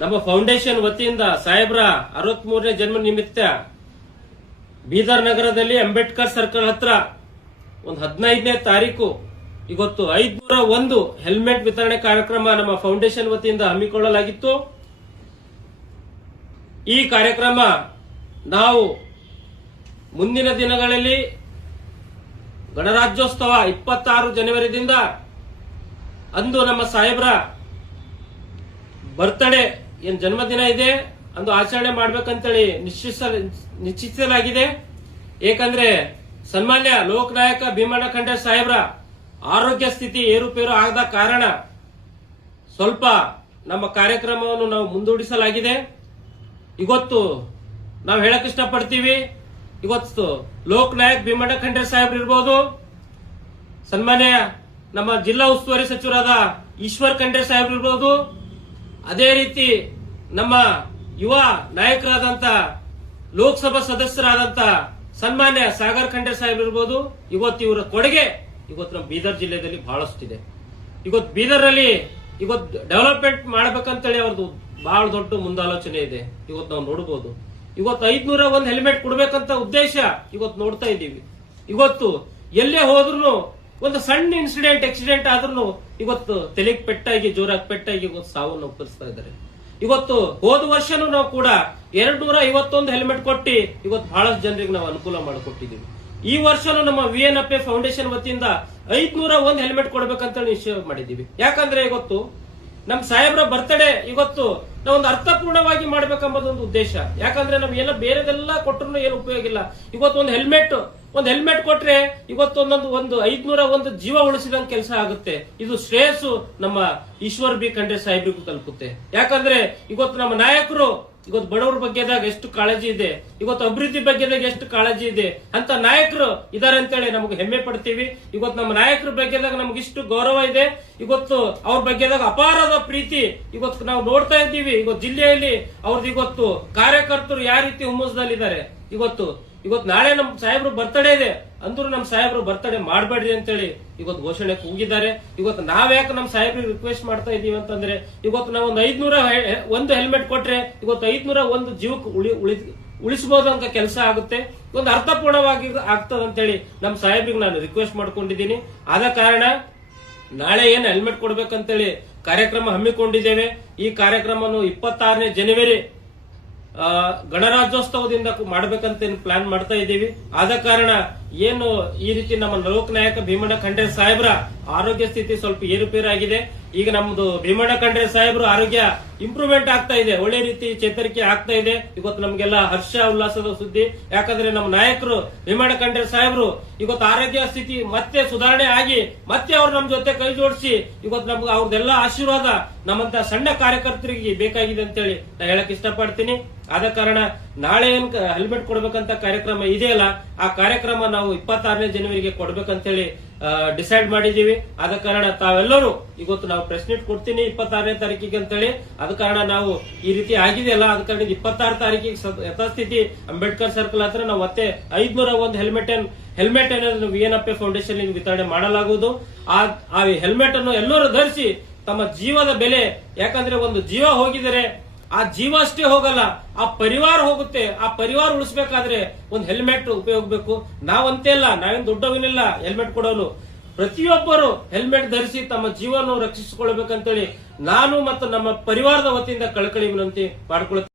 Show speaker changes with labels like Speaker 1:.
Speaker 1: ನಮ್ಮ ಫೌಂಡೇಶನ್ ವತಿಯಿಂದ ಸಾಹೇಬ್ರ ಅರವತ್ ಮೂರನೇ ಜನ್ಮ ನಿಮಿತ್ತ ಬೀದರ್ ನಗರದಲ್ಲಿ ಅಂಬೇಡ್ಕರ್ ಸರ್ಕಲ್ ಹತ್ರ ಒಂದು ಹದಿನೈದನೇ ತಾರೀಕು, ಇವತ್ತು ಐದ್ನೂರ ಒಂದು ಹೆಲ್ಮೆಟ್ ವಿತರಣೆ ಕಾರ್ಯಕ್ರಮ ನಮ್ಮ ಫೌಂಡೇಶನ್ ವತಿಯಿಂದ ಹಮ್ಮಿಕೊಳ್ಳಲಾಗಿತ್ತು. ಈ ಕಾರ್ಯಕ್ರಮ ನಾವು ಮುಂದಿನ ದಿನಗಳಲ್ಲಿ ಗಣರಾಜ್ಯೋತ್ಸವ ಇಪ್ಪತ್ತಾರು ಜನವರಿದಿಂದ ಅಂದು ನಮ್ಮ ಸಾಹೇಬ್ರ ಬರ್ತ್ಡೇ ಏನ್ ಜನ್ಮದಿನ ಇದೆ ಅಂದು ಆಚರಣೆ ಮಾಡ್ಬೇಕಂತೇಳಿ ನಿಶ್ಚಿಸ ನಿಶ್ಚಿಸಲಾಗಿದೆ. ಏಕಂದ್ರೆ ಸನ್ಮಾನ್ಯ ಲೋಕನಾಯಕ ಭೀಮಣ್ಣ ಖಂಡ್ರೆ ಸಾಹೇಬ್ರ ಆರೋಗ್ಯ ಸ್ಥಿತಿ ಏರುಪೇರು ಆಗದ ಕಾರಣ ಸ್ವಲ್ಪ ನಮ್ಮ ಕಾರ್ಯಕ್ರಮವನ್ನು ನಾವು ಮುಂದೂಡಿಸಲಾಗಿದೆ. ಇವತ್ತು ನಾವು ಹೇಳಕ್ ಇಷ್ಟಪಡ್ತೀವಿ. ಇವತ್ತು ಲೋಕ್ ನಾಯಕ್ ಭೀಮಣ್ಣ ಖಂಡ್ರೆ ಸಾಹೇಬ್ರು ಇರ್ಬೋದು. ಸನ್ಮಾನ್ಯ ನಮ್ಮ ಜಿಲ್ಲಾ ಉಸ್ತುವಾರಿ ಸಚಿವರಾದ ಈಶ್ವರ್ ಖಂಡ್ರೆ ಸಾಹೇಬ್ರು ಇರ್ಬೋದು. ಅದೇ ರೀತಿ ನಮ್ಮ ಯುವ ನಾಯಕರಾದಂತ ಲೋಕಸಭಾ ಸದಸ್ಯರಾದಂತ ಸನ್ಮಾನ್ಯ ಸಾಗರ್ ಖಂಡೆ ಸಾಹೇಬ್ ಇರ್ಬೋದು, ಇವತ್ತು ಇವರ ಕೊಡುಗೆ ಇವತ್ತು ನಮ್ಮ ಬೀದರ್ ಜಿಲ್ಲೆಯಲ್ಲಿ ಬಹಳಷ್ಟಿದೆ. ಇವತ್ತು ಬೀದರ್ನಲ್ಲಿ ಇವತ್ತು ಡೆವಲಪ್ಮೆಂಟ್ ಮಾಡ್ಬೇಕಂತೇಳಿ ಅವ್ರದ್ದು ಬಹಳ ದೊಡ್ಡ ಮುಂದಾಲೋಚನೆ ಇದೆ. ಇವತ್ತು ನಾವು ನೋಡಬಹುದು ಇವತ್ತು ಐದ್ನೂರ ಒಂದು ಹೆಲ್ಮೆಟ್ ಕೊಡ್ಬೇಕಂತ ಉದ್ದೇಶ ಇವತ್ತು ನೋಡ್ತಾ ಇದ್ದೀವಿ. ಇವತ್ತು ಎಲ್ಲೇ ಹೋದ್ರು ಒಂದು ಸಣ್ಣ ಇನ್ಸಿಡೆಂಟ್ ಆಕ್ಸಿಡೆಂಟ್ ಆದ್ರೂ ಇವತ್ತು ತಲೆಗೆ ಪೆಟ್ಟಾಗಿ, ಜೋರಾಗಿ ಪೆಟ್ಟಾಗಿ ಇವತ್ತು ಸಾವು ಒಪ್ಪಿಸ್ತಾ ಇದ್ದಾರೆ. ಇವತ್ತು ಹೋದ ವರ್ಷನೂ ನಾವು ಕೂಡ ಎರಡ್ ನೂರ ಐವತ್ತೊಂದು ಹೆಲ್ಮೆಟ್ ಕೊಟ್ಟಿ ಇವತ್ತು ಬಹಳಷ್ಟು ಜನರಿಗೆ ನಾವು ಅನುಕೂಲ ಮಾಡಿಕೊಟ್ಟಿದ್ದೀವಿ. ಈ ವರ್ಷನೂ ನಮ್ಮ V N F A foundation ವತಿಯಿಂದ ಐದ್ನೂರ ಒಂದು ಹೆಲ್ಮೆಟ್ ಕೊಡ್ಬೇಕಂತ ನಿಶ್ಚಯ ಮಾಡಿದ್ದೀವಿ. ಯಾಕಂದ್ರೆ ಇವತ್ತು ನಮ್ ಸಾಹೇಬ್ರ ಬರ್ತಡೇ ಇವತ್ತು ನಾವು ಒಂದು ಅರ್ಥಪೂರ್ಣವಾಗಿ ಮಾಡ್ಬೇಕಂಬುದೊಂದು ಉದ್ದೇಶ. ಯಾಕಂದ್ರೆ ನಮ್ಗೆ ಎಲ್ಲ ಬೇರೆದೆಲ್ಲ ಕೊಟ್ಟರು ಏನು ಉಪಯೋಗ ಇಲ್ಲ. ಇವತ್ತು ಒಂದು ಹೆಲ್ಮೆಟ್ ಒಂದು ಹೆಲ್ಮೆಟ್ ಕೊಟ್ರೆ ಇವತ್ತು ಒಂದೊಂದು ಒಂದು ಐದ್ನೂರ ಒಂದು ಜೀವ ಉಳಿಸಿದಂತ ಕೆಲಸ ಆಗುತ್ತೆ. ಇದು ಶ್ರೇಯಸ್ಸು ನಮ್ಮ ಈಶ್ವರ್ ಬಿ ಖಂಡ್ರೆ ಸಾಹೇಬ್ರಿಗೂ ತಲುಪುತ್ತೆ. ಯಾಕಂದ್ರೆ ಇವತ್ತು ನಮ್ಮ ನಾಯಕರು, ಇವತ್ತು ಬಡವರ ಬಗ್ಗೆದಾಗ ಎಷ್ಟು ಕಾಳಜಿ ಇದೆ, ಇವತ್ತು ಅಭಿವೃದ್ಧಿ ಬಗ್ಗೆದಾಗ ಎಷ್ಟು ಕಾಳಜಿ ಇದೆ ಅಂತ ನಾಯಕರು ಇದಾರೆ ಅಂತೇಳಿ ನಮಗೆ ಹೆಮ್ಮೆ ಪಡ್ತೀವಿ. ಇವತ್ತು ನಮ್ಮ ನಾಯಕರ ಬಗ್ಗೆದಾಗ ನಮ್ಗೆ ಇಷ್ಟು ಗೌರವ ಇದೆ. ಇವತ್ತು ಅವ್ರ ಬಗ್ಗೆದಾಗ ಅಪಾರದ ಪ್ರೀತಿ ಇವತ್ತು ನಾವು ನೋಡ್ತಾ ಇದ್ದೀವಿ. ಇವತ್ತು ಜಿಲ್ಲೆಯಲ್ಲಿ ಅವ್ರದ್ದು ಇವತ್ತು ಕಾರ್ಯಕರ್ತರು ಯಾವ ರೀತಿ ಹುಮ್ಮಸ್ದಲ್ಲಿದ್ದಾರೆ ಇವತ್ತು ಇವತ್ತು ನಾಳೆ ನಮ್ಮ ಸಾಹೇಬ್ರು ಬರ್ತಡೇ ಇದೆ. ಅಂದ್ರೂ ನಮ್ಮ ಸಾಹೇಬ್ರು ಬರ್ತಡೇ ಮಾಡಬೇಡ್ರಿ ಅಂತೇಳಿ ಇವತ್ತು ಘೋಷಣೆ ಕೂಗಿದ್ದಾರೆ. ಇವತ್ತು ನಾವ್ಯಾಕೆ ನಮ್ಮ ಸಾಹೇಬ್ರಿಗೆ ರಿಕ್ವೆಸ್ಟ್ ಮಾಡ್ತಾ ಇದೀವಿ ಅಂತಂದ್ರೆ, ಇವತ್ತು ನಾವು ಒಂದು ಐದ್ನೂರ ಒಂದು ಹೆಲ್ಮೆಟ್ ಕೊಟ್ರೆ ಇವತ್ತು ಐದ್ನೂರ ಒಂದು ಜೀವಕ್ಕೆ ಉಳಿ ಉಳಿ ಉಳಿಸಬಹುದು ಅಂತ ಕೆಲಸ ಆಗುತ್ತೆ. ಒಂದು ಅರ್ಥಪೂರ್ಣವಾಗಿ ಆಗ್ತದೆ ಅಂತೇಳಿ ನಮ್ಮ ಸಾಹೇಬ್ರಿಗೆ ನಾನು ರಿಕ್ವೆಸ್ಟ್ ಮಾಡ್ಕೊಂಡಿದ್ದೀನಿ. ಆದ ಕಾರಣ ನಾಳೆ ಏನು ಹೆಲ್ಮೆಟ್ ಕೊಡ್ಬೇಕಂತೇಳಿ ಕಾರ್ಯಕ್ರಮ ಹಮ್ಮಿಕೊಂಡಿದ್ದೇವೆ. ಈ ಕಾರ್ಯಕ್ರಮವನ್ನು ಇಪ್ಪತ್ತಾರನೇ ಜನವರಿ ಗಣರಾಜ್ಯೋತ್ಸವದಿಂದ ಮಾಡಬೇಕಂತ ಪ್ಲಾನ್ ಮಾಡ್ತಾ ಇದ್ದೀವಿ. ಆದ ಕಾರಣ ಏನು ಈ ರೀತಿ ನಮ್ಮ ಲೋಕನಾಯಕ ಭೀಮಣ್ಣ ಖಂಡ್ರೆ ಸಾಹೇಬ್ರ ಆರೋಗ್ಯ ಸ್ಥಿತಿ ಸ್ವಲ್ಪ ಏರುಪೇರಾಗಿದೆ. ಈಗ ನಮ್ದು ಭೀಮಣ್ಣ ಖಂಡ್ರೆ ಸಾಹೇಬ್ರು ಆರೋಗ್ಯ ಇಂಪ್ರೂವ್ಮೆಂಟ್ ಆಗ್ತಾ ಇದೆ. ಒಳ್ಳೆ ರೀತಿ ಚೇತರಿಕೆ ಆಗ್ತಾ ಇದೆ. ಇವತ್ತು ನಮ್ಗೆಲ್ಲ ಹರ್ಷ, ಉಲ್ಲಾಸದ ಸುದ್ದಿ. ಯಾಕಂದ್ರೆ ನಮ್ಮ ನಾಯಕರು ಭೀಮಣ್ಣ ಖಂಡ್ರೆ ಸಾಹೇಬ್ರು ಇವತ್ತು ಆರೋಗ್ಯ ಸ್ಥಿತಿ ಮತ್ತೆ ಸುಧಾರಣೆ ಆಗಿ ಮತ್ತೆ ಅವ್ರು ನಮ್ ಜೊತೆ ಕೈ ಜೋಡಿಸಿ ಇವತ್ತು ನಮ್ಗೆ ಅವ್ರದ್ದೆಲ್ಲ ಆಶೀರ್ವಾದ ನಮ್ಮಂತ ಸಣ್ಣ ಕಾರ್ಯಕರ್ತರಿಗೆ ಬೇಕಾಗಿದೆ ಅಂತೇಳಿ ನಾ ಹೇಳಕ್ ಇಷ್ಟಪಡ್ತೀನಿ. ಆದ ಕಾರಣ ನಾಳೆ ಏನ್ ಹೆಲ್ಮೆಟ್ ಕೊಡ್ಬೇಕಂತ ಕಾರ್ಯಕ್ರಮ ಇದೆಯಲ್ಲ ಆ ಕಾರ್ಯಕ್ರಮ ನಾವು ಇಪ್ಪತ್ತಾರನೇ ಜನವರಿಗೆ ಕೊಡ್ಬೇಕಂತೇಳಿ ಡಿಸೈಡ್ ಮಾಡಿದೀವಿ ಆದ ಕಾರಣ ತಾವೆಲ್ಲರೂ ಇವತ್ತು ನಾವು ಪ್ರೆಸ್ ಮೀಟ್ ಕೊಡ್ತೀನಿ ಇಪ್ಪತ್ತಾರನೇ ತಾರೀಕಿಗೆ ಅಂತೇಳಿ. ಆದ ಕಾರಣ ನಾವು ಈ ರೀತಿ ಆಗಿದೆಯಲ್ಲ ಆದ ಕಾರಣ ಇಪ್ಪತ್ತಾರು ತಾರೀಕಿಗೆ ಯಥಾಸ್ಥಿತಿ ಅಂಬೇಡ್ಕರ್ ಸರ್ಕಲ್ ಹತ್ರ ನಾವು ಮತ್ತೆ ಐದ್ನೂರ ಒಂದು ಹೆಲ್ಮೆಟ್ ಹೆಲ್ಮೆಟ್ ಅನ್ನೋದನ್ನು ವಿ ಎನ್ ಎಫ್ ಫೌಂಡೇಶನ್ ವಿತರಣೆ ಮಾಡಲಾಗುವುದು. ಆ ಹೆಲ್ಮೆಟ್ ಅನ್ನು ಎಲ್ಲರೂ ಧರಿಸಿ ತಮ್ಮ ಜೀವದ ಬೆಲೆ, ಯಾಕಂದ್ರೆ ಒಂದು ಜೀವ ಹೋಗಿದರೆ ಆ ಜೀವ ಅಷ್ಟೇ ಹೋಗಲ್ಲ, ಆ ಪರಿವಾರ ಹೋಗುತ್ತೆ, ಆ ಪರಿವಾರ ಉಳಿಸ್ಬೇಕಾದ್ರೆ ಒಂದು ಹೆಲ್ಮೆಟ್ ಉಪಯೋಗಬೇಕು ನಾವಂತೆ ಅಲ್ಲ, ನಾವೇನು ದೊಡ್ಡವನಿಲ್ಲ ಹೆಲ್ಮೆಟ್ ಕೊಡೋನು. ಪ್ರತಿಯೊಬ್ಬರು ಹೆಲ್ಮೆಟ್ ಧರಿಸಿ ತಮ್ಮ ಜೀವನ ರಕ್ಷಿಸಿಕೊಳ್ಬೇಕಂತೇಳಿ ನಾನು ಮತ್ತು ನಮ್ಮ ಪರಿವಾರದ ವತಿಯಿಂದ ಕಳಕಳಿ ವಿನಂತಿ ಮಾಡ್ಕೊಳ್ತೀನಿ.